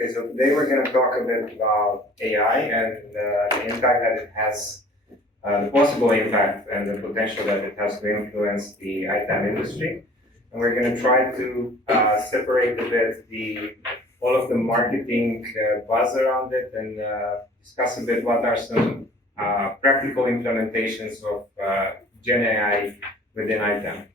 Okay, so today we're going to talk a bit about AI and the impact that it has, the possible impact and the potential that it has to influence the ITAM industry. And we're going to try to separate a bit all of the marketing buzz around it and discuss a bit what are some practical implementations of Gen AI within ITAM.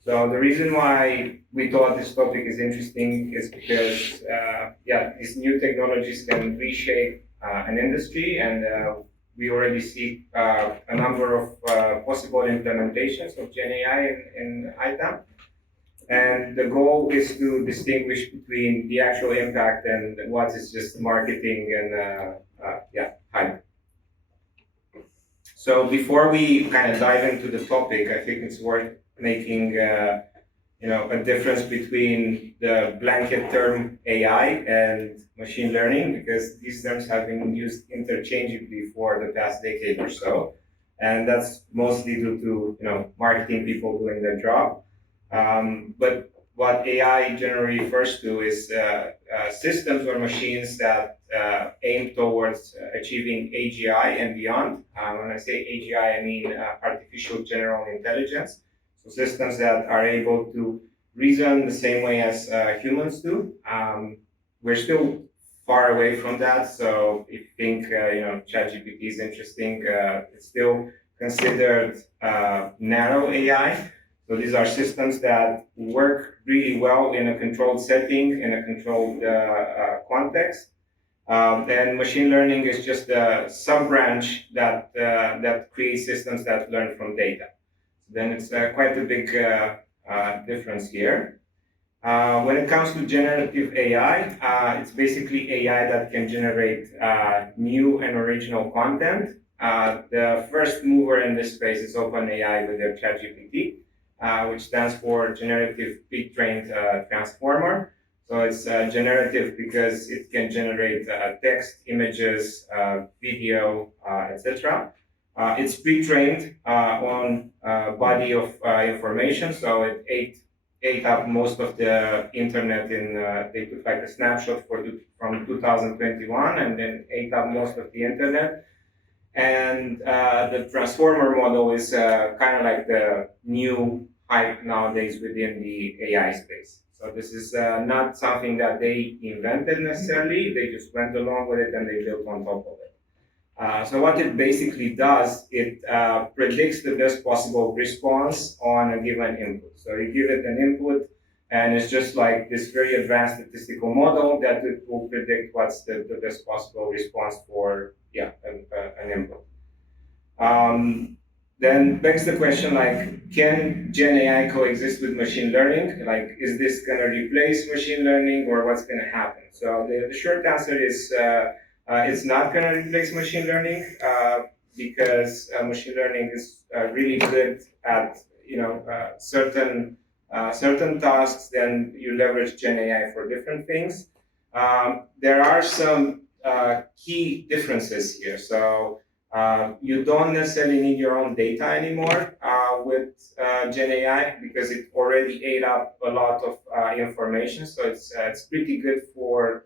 So the reason why we thought this topic is interesting is because, these new technologies can reshape an industry, and we already see a number of possible implementations of Gen AI in ITAM. And the goal is to distinguish between the actual impact and what is just marketing and hype. So before we kind of dive into the topic, I think it's worth making a difference between the blanket term AI and machine learning, because these terms have been used interchangeably for the past decade or so, and that's mostly due to marketing people doing their job. But what AI generally refers to is systems or machines that aim towards achieving AGI and beyond. When I say AGI, I mean artificial general intelligence. So systems that are able to reason the same way as humans do. We're still far away from that. So if you think ChatGPT is interesting, it's still considered narrow AI. So these are systems that work really well in a controlled setting, in a controlled context. And machine learning is just a sub-branch that creates systems that learn from data. Then it's quite a big difference here. When it comes to generative AI, it's basically AI that can generate new and original content. The first mover in this space is OpenAI with their ChatGPT, which stands for Generative Pre-trained Transformer. So it's generative because it can generate text, images, video, etc. It's pre-trained on a body of information, so it ate up most of the internet they took like a snapshot from 2021 and then ate up most of the internet. And the transformer model is kind of like the new hype nowadays within the AI space. So this is not something that they invented necessarily, they just went along with it and they built on top of it. So what it basically does, it predicts the best possible response on a given input. So you give it an input, and it's just like this very advanced statistical model that it will predict what's the best possible response for an input. Then begs the question, like, can Gen AI coexist with machine learning? Like, is this going to replace machine learning, or what's going to happen? So the short answer is it's not going to replace machine learning because machine learning is really good at certain tasks. Then you leverage Gen AI for different things. There are some key differences here. So you don't necessarily need your own data anymore with Gen AI because it already ate up a lot of information. So it's pretty good for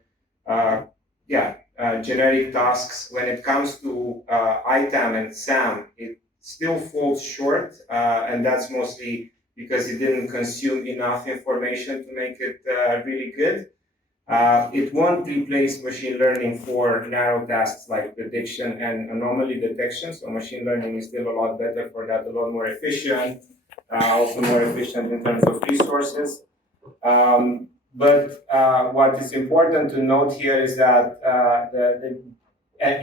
generic tasks. When it comes to ITAM and SAM, it still falls short, and that's mostly because it didn't consume enough information to make it really good. It won't replace machine learning for narrow tasks like prediction and anomaly detection. So machine learning is still a lot better for that, a lot more efficient, also more efficient in terms of resources. But what is important to note here is that the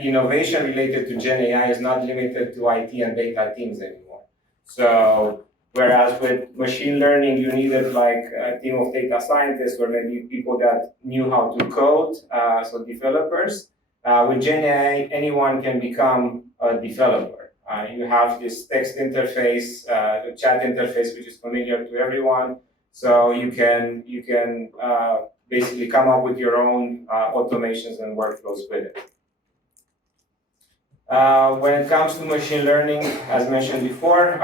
innovation related to Gen AI is not limited to IT and data teams anymore. So whereas with machine learning, you needed like a team of data scientists or maybe people that knew how to code, so developers. With Gen AI, anyone can become a developer. You have this text interface, the chat interface, which is familiar to everyone. So you can basically come up with your own automations and workflows with it. When it comes to machine learning, as mentioned before,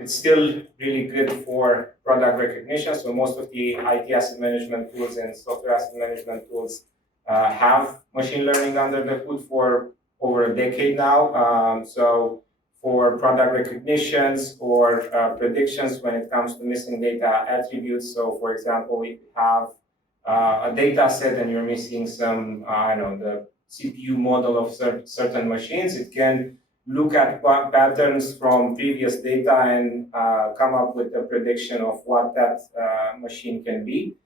it's still really good for product recognition. So most of the IT asset management tools and software asset management tools have machine learning under the hood for over a decade now. So for product recognitions or predictions when it comes to missing data attributes. So for example, if you have a data set and you're missing some, I don't know, the CPU model of certain machines, it can look at patterns from previous data and come up with a prediction of what that machine can be.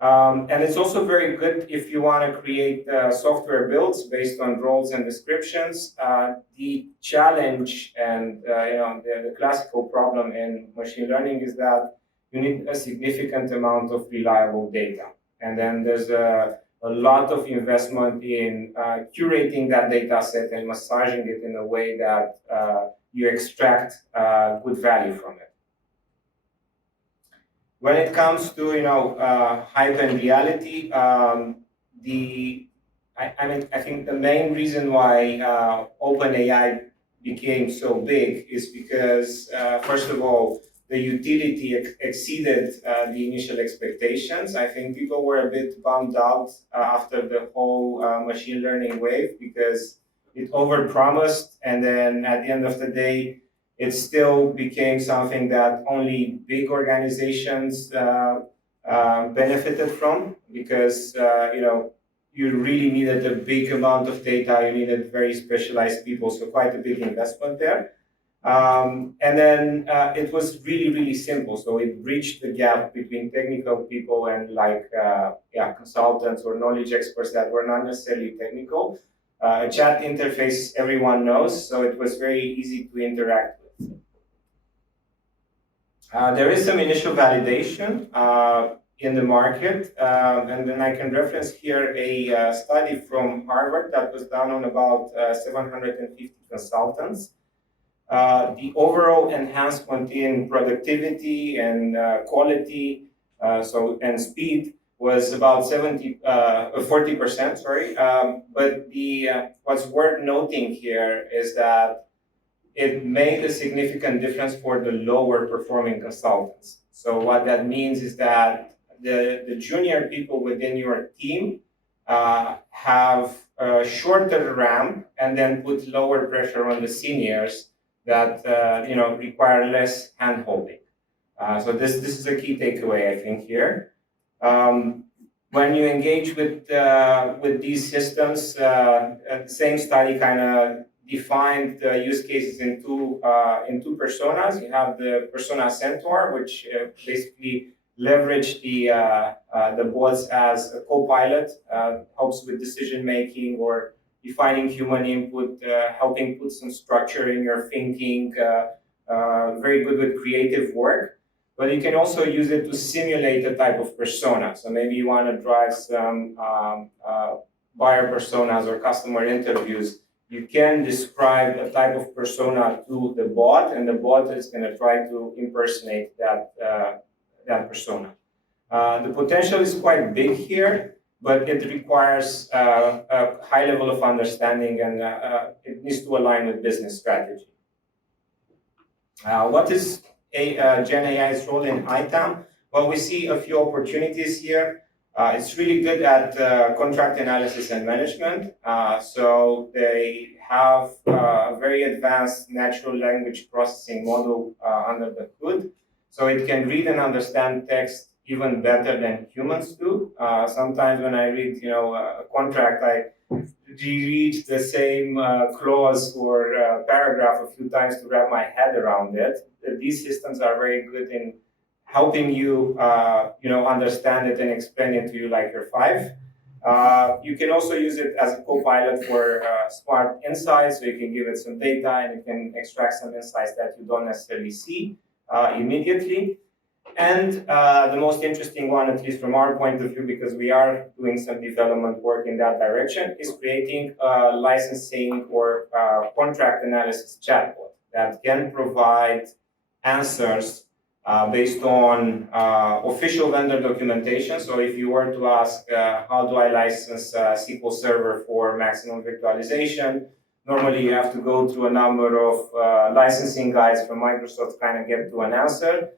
And it's also very good if you want to create software builds based on roles and descriptions. The challenge and the classical problem in machine learning is that you need a significant amount of reliable data. And then there's a lot of investment in curating that data set and massaging it in a way that you extract good value from it. When it comes to hype and reality, I think the main reason why OpenAI became so big is because first of all, the utility exceeded the initial expectations. I think people were a bit bummed out after the whole machine learning wave because it overpromised, and then at the end of the day, it still became something that only big organizations benefited from because you really needed a big amount of data. You needed very specialized people, so quite a big investment there. And then it was really, really simple. So it bridged the gap between technical people and consultants or knowledge experts that were not necessarily technical. A chat interface everyone knows, so it was very easy to interact with. There is some initial validation in the market, and then I can reference here a study from Harvard that was done on about 750 consultants. The overall enhancement in productivity and quality, and speed was about 40%. Sorry, but what's worth noting here is that it made a significant difference for the lower performing consultants. So what that means is that the junior people within your team have a shorter ramp and then put lower pressure on the seniors that require less hand-holding. So this is a key takeaway, I think, here. When you engage with these systems, the same study kind of defined the use cases in two personas. You have the persona centaur, which basically leverage the bots as a co-pilot, helps with decision making or defining human input, helping put some structure in your thinking, very good with creative work. But you can also use it to simulate a type of persona. So maybe you want to drive some buyer personas or customer interviews. You can describe a type of persona to the bot, and the bot is going to try to impersonate that persona. The potential is quite big here, but it requires a high level of understanding, and it needs to align with business strategy. What is Gen AI's role in ITAM? Well, we see a few opportunities here. It's really good at contract analysis and management. So they have a very advanced natural language processing model under the hood. So it can read and understand text even better than humans do. Sometimes when I read, a contract, I reread the same clause or paragraph a few times to wrap my head around it. These systems are very good in helping you, understand it and explain it to you like you're five. You can also use it as a co-pilot for smart insights, so you can give it some data and it can extract some insights that you don't necessarily see immediately. And the most interesting one, at least from our point of view, because we are doing some development work in that direction, is creating a licensing or contract analysis chatbot that can provide answers based on official vendor documentation. So if you were to ask, how do I license SQL Server for maximum virtualization? Normally you have to go through a number of licensing guides from Microsoft to kind of get to an answer.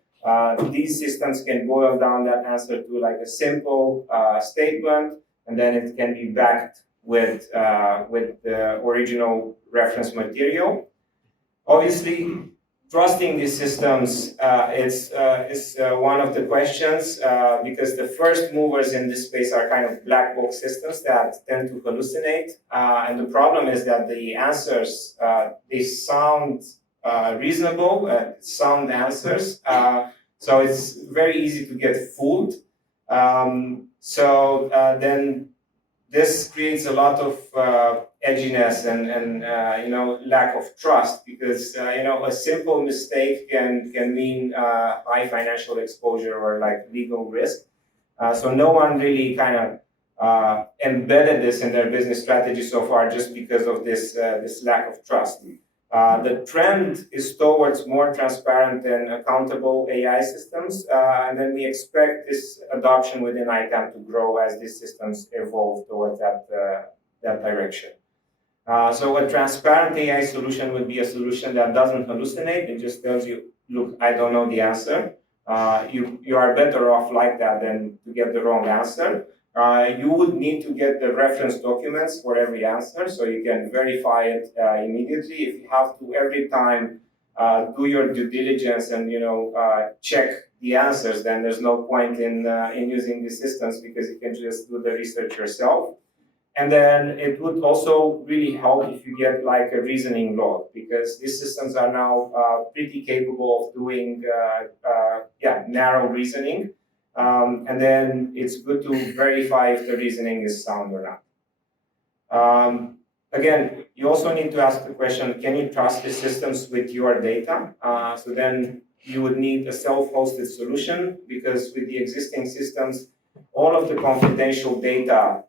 These systems can boil down that answer to like a simple statement and then it can be backed with the original reference material. Obviously, trusting these systems is one of the questions because the first movers in this space are kind of black box systems that tend to hallucinate. And the problem is that the answers, they sound reasonable, sound answers. So it's very easy to get fooled. Then this creates a lot of edginess and lack of trust because a simple mistake can mean high financial exposure or like legal risk. So no one really kind of embedded this in their business strategy so far just because of this lack of trust. The trend is towards more transparent and accountable AI systems, and then we expect this adoption within ITAM to grow as these systems evolve towards that direction. So a transparent AI solution would be a solution that doesn't hallucinate. It just tells you, look, I don't know the answer. You are better off like that than to get the wrong answer. You would need to get the reference documents for every answer so you can verify it immediately. If you have to every time do your due diligence and check the answers, then there's no point in using these systems because you can just do the research yourself. And then it would also really help if you get like a reasoning log because these systems are now pretty capable of doing narrow reasoning. And then it's good to verify if the reasoning is sound or not. Again, you also need to ask the question, can you trust the systems with your data? So then you would need a self-hosted solution because with the existing systems, all of the confidential data,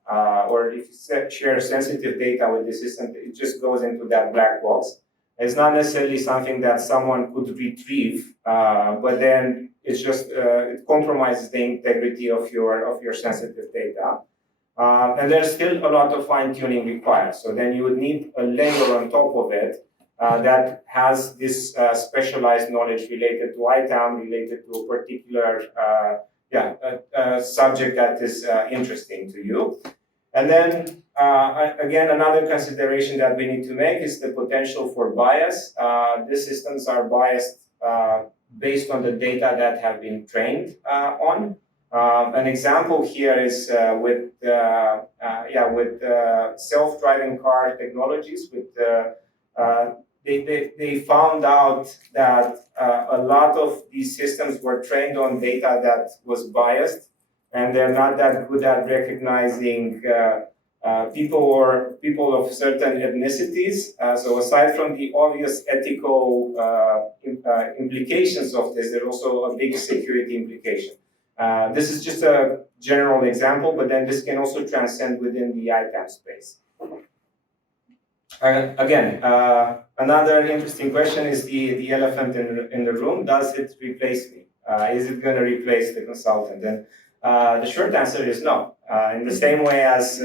or if you share sensitive data with the system, it just goes into that black box. It's not necessarily something that someone could retrieve, but then it's just it compromises the integrity of your sensitive data. And there's still a lot of fine-tuning required. So then you would need a layer on top of it that has this specialized knowledge related to ITAM, related to a particular subject that is interesting to you. And then, again, another consideration that we need to make is the potential for bias. These systems are biased based on the data that have been trained on. An example here is with self-driving car technologies. They found out that a lot of these systems were trained on data that was biased, and they're not that good at recognizing people of certain ethnicities. So aside from the obvious ethical implications of this, there's also a big security implication. This is just a general example, but then this can also transcend within the ITAM space. Again, another interesting question is the elephant in the room. Does it replace me? Is it going to replace the consultant? And the short answer is no. In the same way as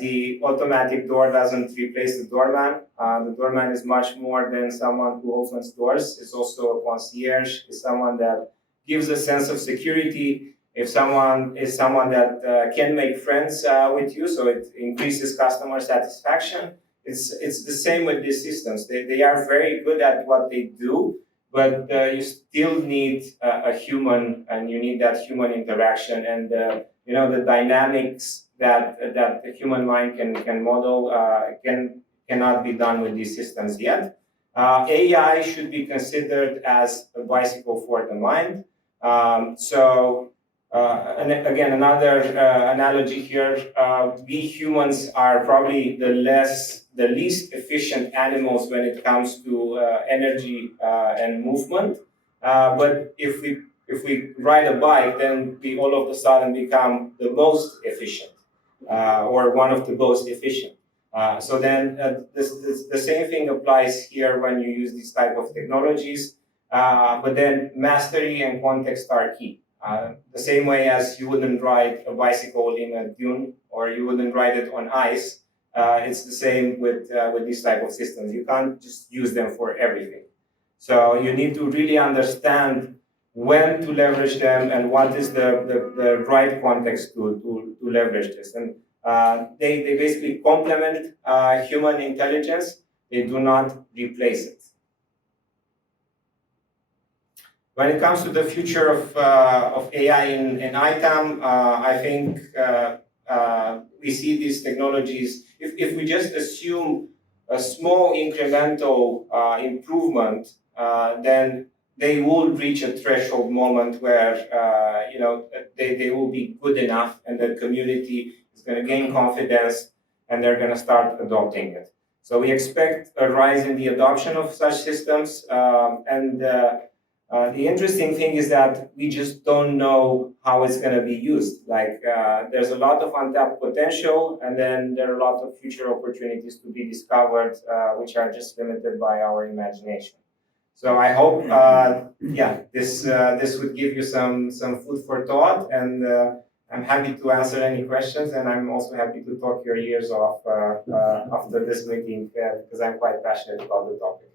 the automatic door doesn't replace the doorman is much more than someone who opens doors. It's also a concierge. It's someone that gives a sense of security. If someone is someone that can make friends with you, so it increases customer satisfaction. It's the same with these systems. They are very good at what they do, but you still need a human, and you need that human interaction and the dynamics that the human mind can model cannot be done with these systems yet. AI should be considered as a bicycle for the mind. And again, another analogy here, we humans are probably the least efficient animals when it comes to energy and movement. But if we ride a bike, then we all of a sudden become the most efficient, or one of the most efficient. So then the same thing applies here when you use these type of technologies, but then mastery and context are key. The same way as you wouldn't ride a bicycle in a dune or you wouldn't ride it on ice, it's the same with these type of systems. You can't just use them for everything. So you need to really understand when to leverage them, and what is the right context to leverage this. And they basically complement human intelligence. They do not replace it. When it comes to the future of AI in ITAM, I think we see these technologies, if we just assume a small incremental improvement, then they will reach a threshold moment where they will be good enough, and the community is going to gain confidence, and they're going to start adopting it. So we expect a rise in the adoption of such systems, the interesting thing is that we just don't know how it's going to be used. There's a lot of untapped potential, and then there are a lot of future opportunities to be discovered, which are just limited by our imagination. So I hope, this would give you some food for thought, and I'm happy to answer any questions, and I'm also happy to talk your ears off after this meeting because I'm quite passionate about the topic.